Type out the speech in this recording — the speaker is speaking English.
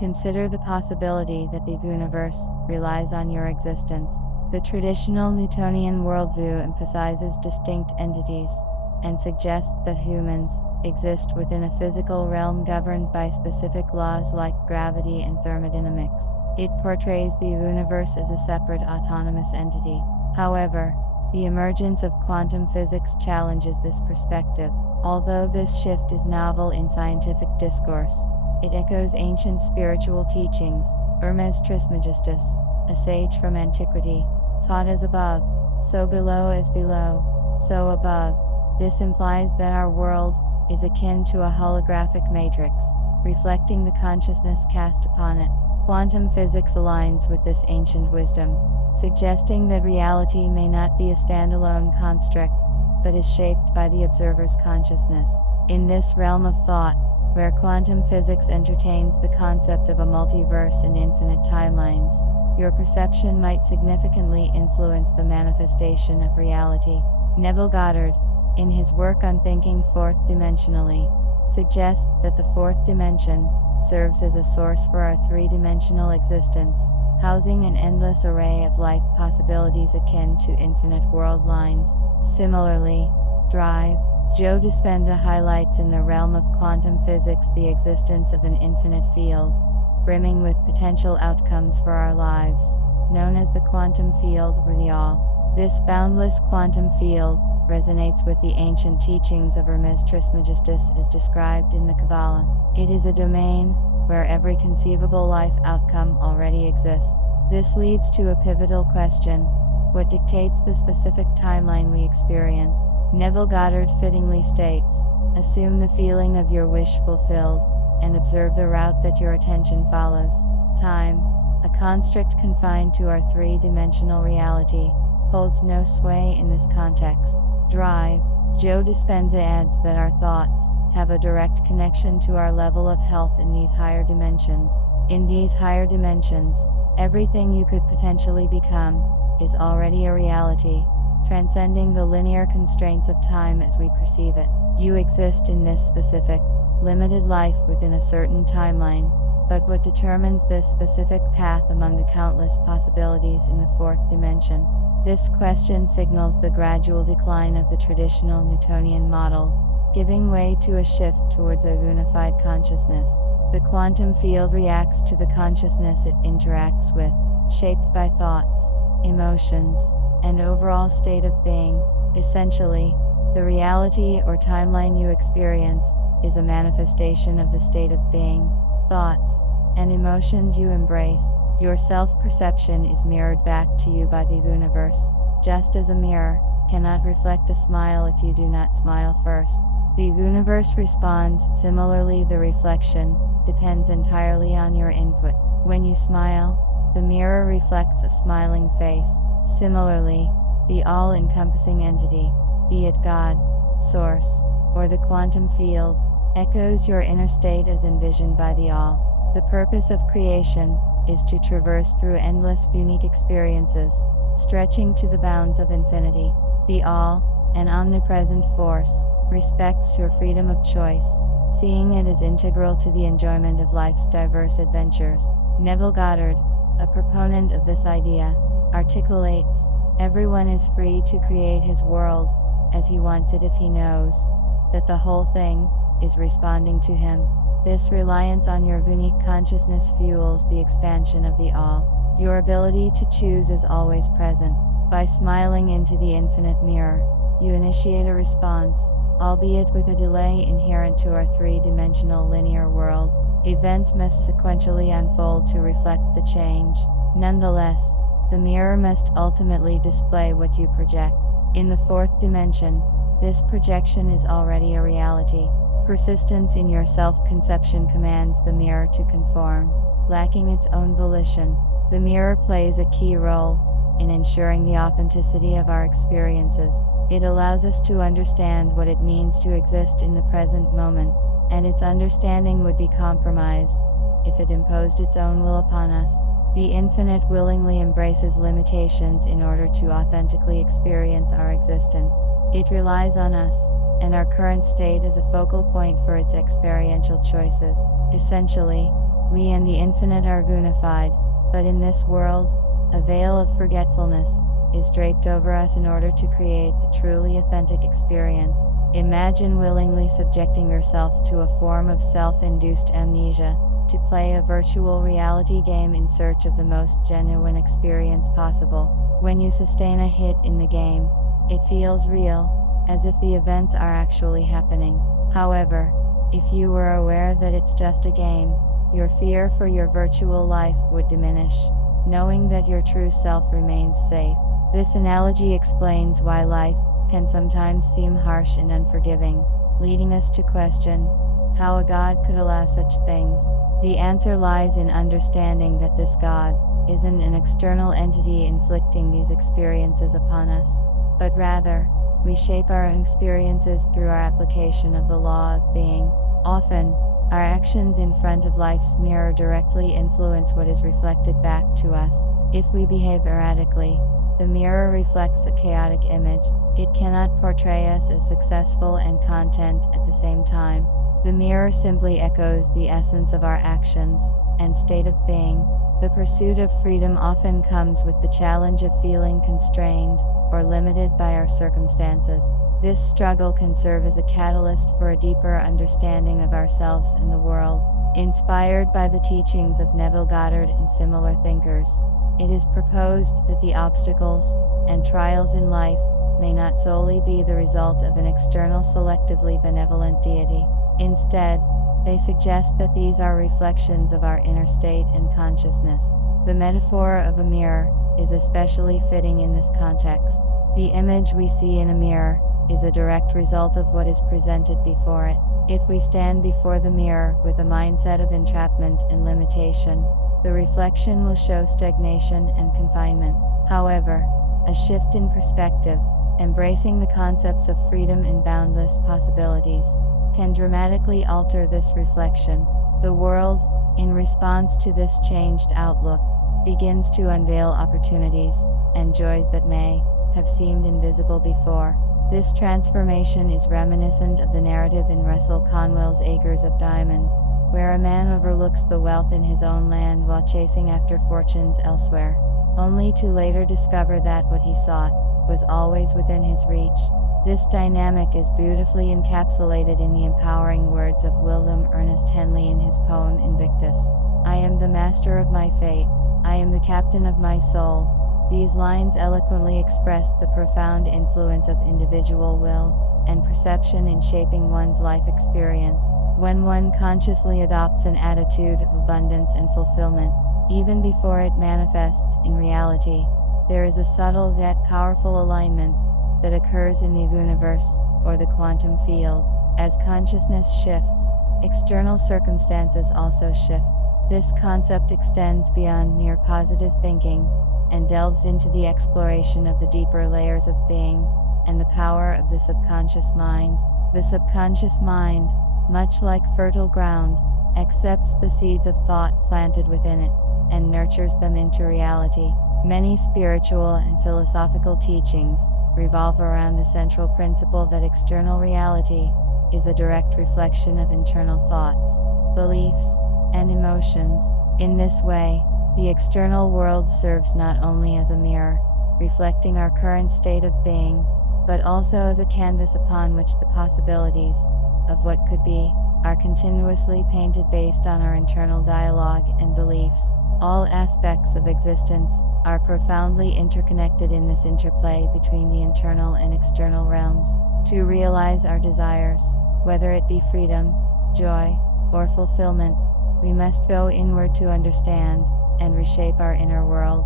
Consider the possibility that the universe relies on your existence. The traditional Newtonian worldview emphasizes distinct entities and suggests that humans exist within a physical realm governed by specific laws like gravity and thermodynamics. It portrays the universe as a separate autonomous entity. However, the emergence of quantum physics challenges this perspective. Although this shift is novel in scientific discourse, it echoes ancient spiritual teachings. Hermes Trismegistus, a sage from antiquity, taught as above, so below as below, so above. This implies that our world is akin to a holographic matrix, reflecting the consciousness cast upon it. Quantum physics aligns with this ancient wisdom, suggesting that reality may not be a standalone construct, but is shaped by the observer's consciousness. In this realm of thought, where quantum physics entertains the concept of a multiverse and infinite timelines, your perception might significantly influence the manifestation of reality. Neville Goddard, in his work on thinking fourth dimensionally, suggests that the fourth dimension serves as a source for our three-dimensional existence, housing an endless array of life possibilities akin to infinite world lines. Similarly, Drive, Joe Dispenza highlights in the realm of quantum physics the existence of an infinite field, brimming with potential outcomes for our lives, known as the quantum field or the all. This boundless quantum field resonates with the ancient teachings of Hermes Trismegistus as described in the Kabbalah. It is a domain where every conceivable life outcome already exists. This leads to a pivotal question: what dictates the specific timeline we experience? Neville Goddard fittingly states, assume the feeling of your wish fulfilled, and observe the route that your attention follows. Time, a construct confined to our three-dimensional reality, holds no sway in this context. Drive, Joe Dispenza adds that our thoughts have a direct connection to our level of health in these higher dimensions. In these higher dimensions, everything you could potentially become is already a reality, transcending the linear constraints of time as we perceive it. You exist in this specific, limited life within a certain timeline, but what determines this specific path among the countless possibilities in the fourth dimension? This question signals the gradual decline of the traditional Newtonian model, giving way to a shift towards a unified consciousness. The quantum field reacts to the consciousness it interacts with, shaped by thoughts, emotions, and overall state of being. Essentially, the reality or timeline you experience is a manifestation of the state of being, thoughts, and emotions you embrace. Your self-perception is mirrored back to you by the universe, just as a mirror cannot reflect a smile if you do not smile first. The universe responds similarly. The reflection depends entirely on your input. When you smile, the mirror reflects a smiling face. Similarly, the all-encompassing entity, be it God, Source, or the quantum field, echoes your inner state as envisioned by the all. The purpose of creation is to traverse through endless unique experiences, stretching to the bounds of infinity. The all, an omnipresent force, respects your freedom of choice, seeing it as integral to the enjoyment of life's diverse adventures. Neville Goddard, a proponent of this idea, articulates, everyone is free to create his world as he wants it if he knows that the whole thing is responding to him. This reliance on your unique consciousness fuels the expansion of the all. Your ability to choose is always present. By smiling into the infinite mirror, you initiate a response, albeit with a delay inherent to our three-dimensional linear world. Events must sequentially unfold to reflect the change. Nonetheless, the mirror must ultimately display what you project. In the fourth dimension, this projection is already a reality. Persistence in your self-conception commands the mirror to conform. Lacking its own volition, the mirror plays a key role in ensuring the authenticity of our experiences. It allows us to understand what it means to exist in the present moment, and its understanding would be compromised if it imposed its own will upon us. The infinite willingly embraces limitations in order to authentically experience our existence. It relies on us and our current state as a focal point for its experiential choices. Essentially, We and the infinite are unified, but in this world, a veil of forgetfulness is draped over us in order to create a truly authentic experience. Imagine willingly subjecting yourself to a form of self-induced amnesia, to play a virtual reality game in search of the most genuine experience possible. When you sustain a hit in the game, it feels real, as if the events are actually happening. However, if you were aware that it's just a game, your fear for your virtual life would diminish, knowing that your true self remains safe. This analogy explains why life can sometimes seem harsh and unforgiving, leading us to question how a God could allow such things. The answer lies in understanding that this God isn't an external entity inflicting these experiences upon us, but rather, we shape our experiences through our application of the law of being. Often, our actions in front of life's mirror directly influence what is reflected back to us. If we behave erratically, the mirror reflects a chaotic image. It cannot portray us as successful and content at the same time. The mirror simply echoes the essence of our actions and state of being. The pursuit of freedom often comes with the challenge of feeling constrained or limited by our circumstances. This struggle can serve as a catalyst for a deeper understanding of ourselves and the world. Inspired by the teachings of Neville Goddard and similar thinkers, it is proposed that the obstacles and trials in life may not solely be the result of an external selectively benevolent deity. Instead, they suggest that these are reflections of our inner state and consciousness. The metaphor of a mirror is especially fitting in this context. The image we see in a mirror is a direct result of what is presented before it. If we stand before the mirror with a mindset of entrapment and limitation, the reflection will show stagnation and confinement. However, a shift in perspective, embracing the concepts of freedom and boundless possibilities, can dramatically alter this reflection. The world, in response to this changed outlook, begins to unveil opportunities and joys that may have seemed invisible before. This transformation is reminiscent of the narrative in Russell Conwell's Acres of Diamond, where a man overlooks the wealth in his own land while chasing after fortunes elsewhere, only to later discover that what he sought was always within his reach. This dynamic is beautifully encapsulated in the empowering words of William Ernest Henley in his poem Invictus. I am the master of my fate. I am the captain of my soul. These lines eloquently express the profound influence of individual will and perception in shaping one's life experience. When one consciously adopts an attitude of abundance and fulfillment, even before it manifests in reality, there is a subtle yet powerful alignment that occurs in the universe, or the quantum field. As consciousness shifts, external circumstances also shift. This concept extends beyond mere positive thinking and delves into the exploration of the deeper layers of being and the power of the subconscious mind. The subconscious mind, much like fertile ground, accepts the seeds of thought planted within it and nurtures them into reality. Many spiritual and philosophical teachings revolve around the central principle that external reality is a direct reflection of internal thoughts, beliefs, and emotions. In this way, the external world serves not only as a mirror, reflecting our current state of being, but also as a canvas upon which the possibilities of what could be are continuously painted based on our internal dialogue and beliefs. All aspects of existence are profoundly interconnected in this interplay between the internal and external realms. To realize our desires, whether it be freedom, joy, or fulfillment, we must go inward to understand and reshape our inner world.